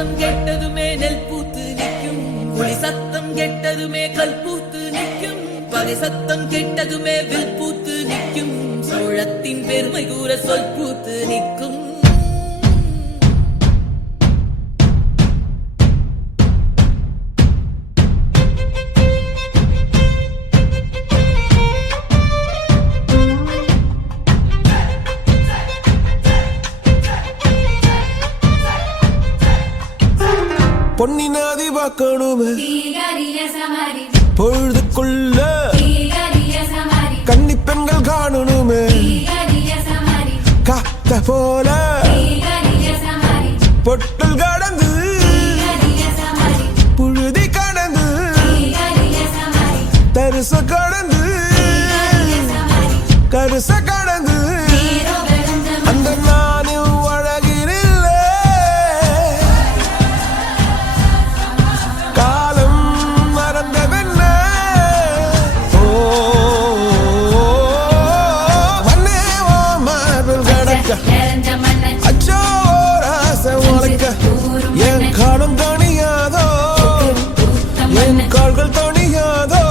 சத்தம் கெட்டதுமே நெல் பூத்து நிற்கும், புலி சத்தம் கெட்டதுமே கல் பூத்து நிற்கும், பகை சத்தம் கெட்டதுமே வில் பூத்து நிற்கும், சோழத்தின் பெருமை கூற சொல் பூத்து நிற்கும். பொன்னினாதி பார்க்கணுமே பொழுதுக்குள்ள கன்னி பெண்கள் காணணுமே காத்த போல பொட்டல் கடந்து புழுதி கடந்து தரிச கடந்து கருச கடந்து அந்த நானும் அழகினில்ல காலம் மறந்தவென்ன மண்ணே ஓ மார்பில் கடக்க அச்சோ ராச உழைக்க என் காலம் தணியாதோ என் கால்கள் தணியாதோ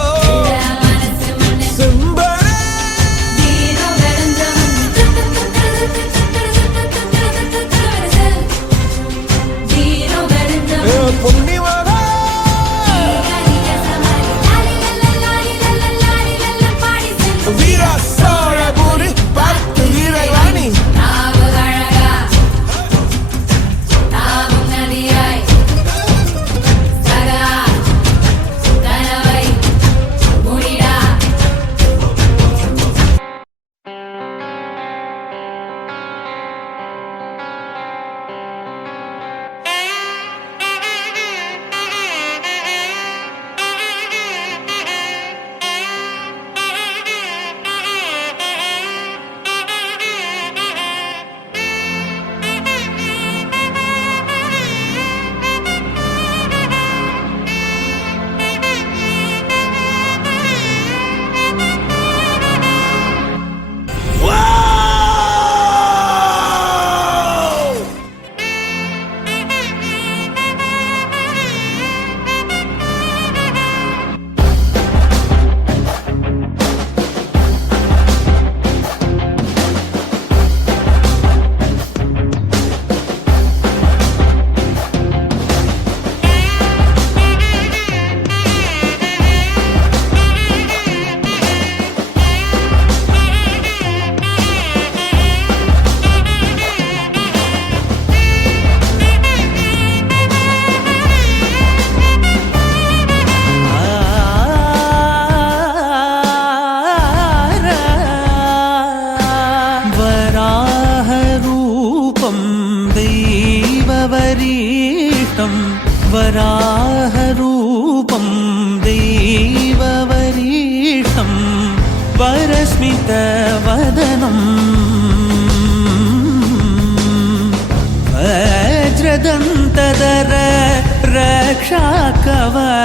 वराहरूपं दैववरीष्टं वरस्मितवदनं वज्रदन्तधर रक्षाकवचम्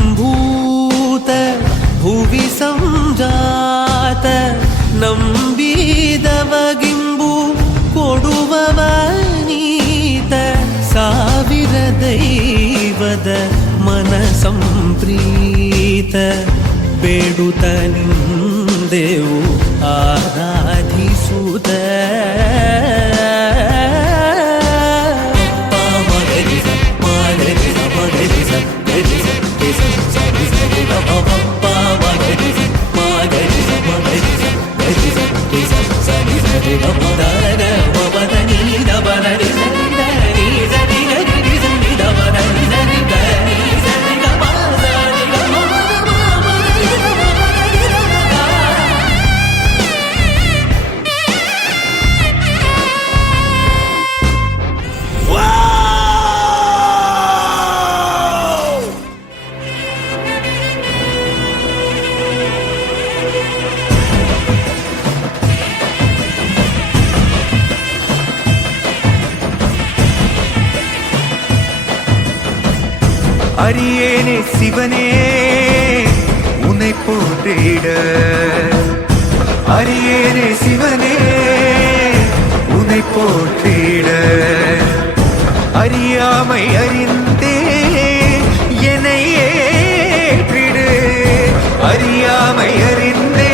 शिवसम्भूत भुवि संजात नम्बिदवगिम्बु कोडुववनीत ಸಾವಿರ ದೈವದ ಮನಸಂಪ್ರೀತ ಬೇಡುತ್ತ ನಿಂದೆವು ಆರಾಧಿಸುತ್ತ அரியேனே சிவனே உன்னை போற்றிட அரியேனே சிவனே உன்னை போற்றிட அறியாமை அறிந்தே என்னை ஏற்றிடு அறியாமை அறிந்தே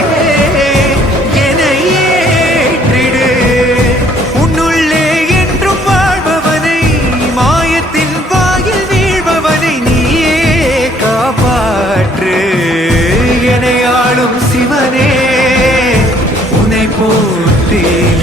என்னை ஏற்றிடு உன்னுள்ளே என்றும் வாழ்பவனை மாயத்தின் வாயில் வீழ்பவனை நீயே காப்பாற்று என்னை ஆளும் சிவனே உன்னை போற்றினேன்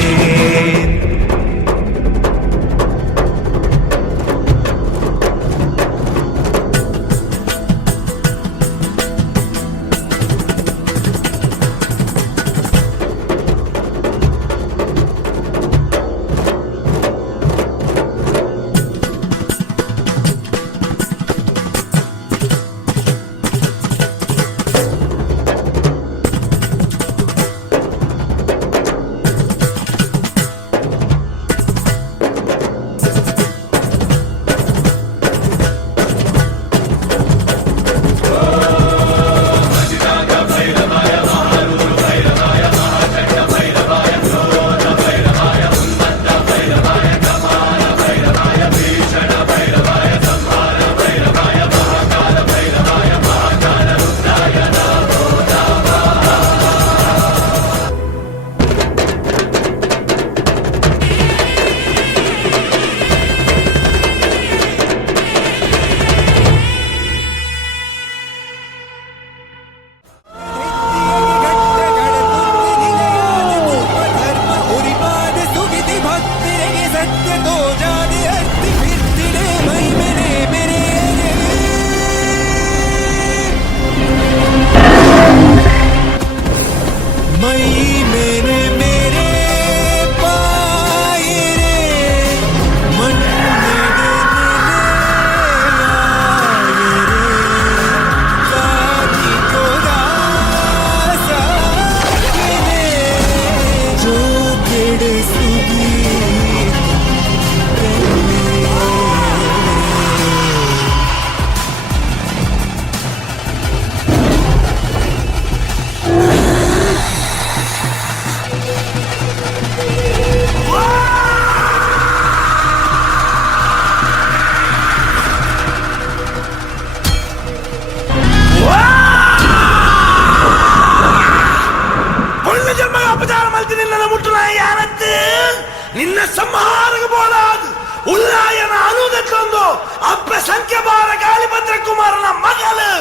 ನಿನ್ನ ಸಂಹಾರಗಬಹುದಾದ ಉಲ್ಲಾಯನ ಅನುದಕ್ಕೊಂದು ಅಪ್ಪ ಸಂಖ್ಯಬಾರ ಗಾಳಿಭದ್ರ ಕುಮಾರನ ಮಗಳು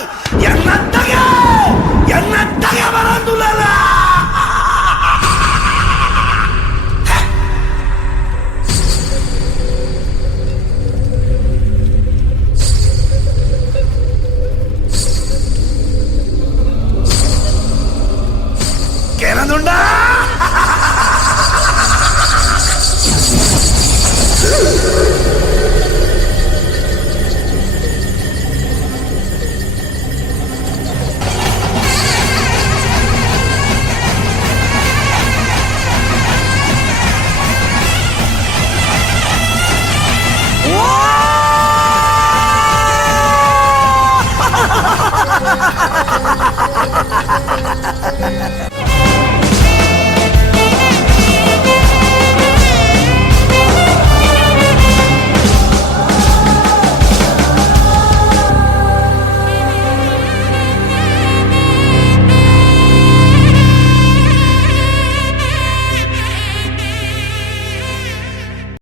ಎನ್ನತ್ತಗೆ ಬರಂದುಲಲ್ಲ ಕೇಳದುಂಡ